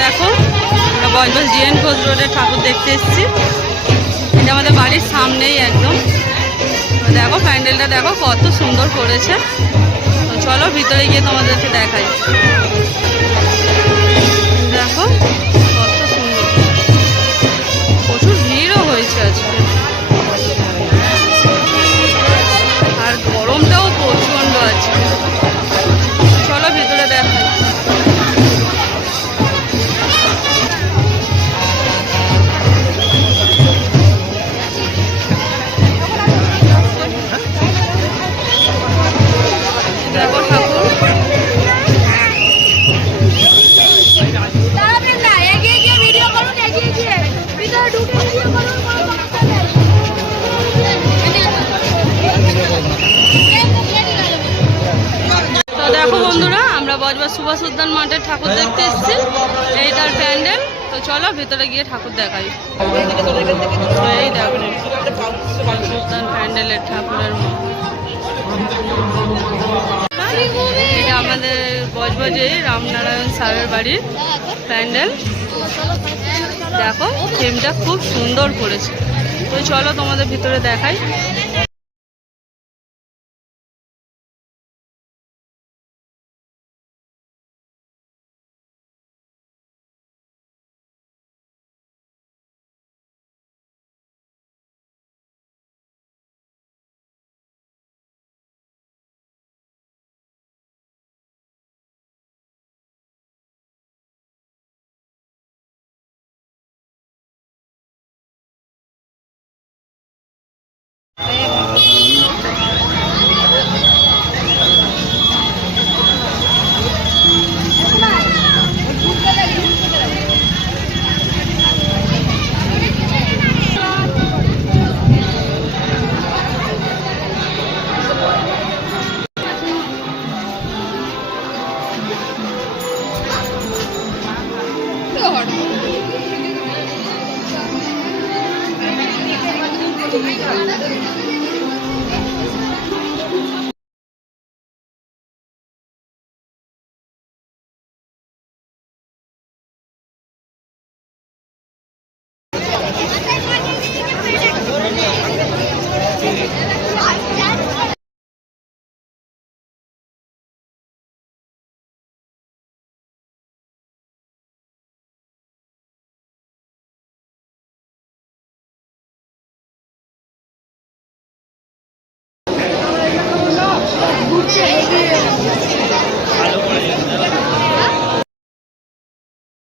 দেখো আমরা বজবজ ডিএন ঘোষ রোডের ঠাকুর দেখতে এসেছি। এটা আমাদের বাড়ির সামনেই একদম। দেখো প্যান্ডেলটা দেখো কত সুন্দর করেছে। তো চলো ভিতরে গিয়ে তোমাদেরকে দেখাই। দেখো কত সুন্দর, প্রচুর ভিড়ও হয়েছে আজকে, আর গরমটাও প্রচণ্ড আছে। চলো ভিতরে দেখাই। দেখো ঠাকুর তো দেখো বন্ধুরা, আমরা বজবজ সুভাষ উদ্যান মাঠের ঠাকুর দেখতে এসেছি। এই তার প্যান্ডেল। তো চলো ভিতরে গিয়ে ঠাকুর দেখাই। এই দেখো উদ্যান প্যান্ডেলের ঠাকুরের মা। এটা আমাদের বজবজে রামনারায়ণ স্যারের বাড়ির প্যান্ডেল। দেখো থিমটা খুব সুন্দর করেছে। তো চলো তোমাদের ভিতরে দেখাই। ঘুরছে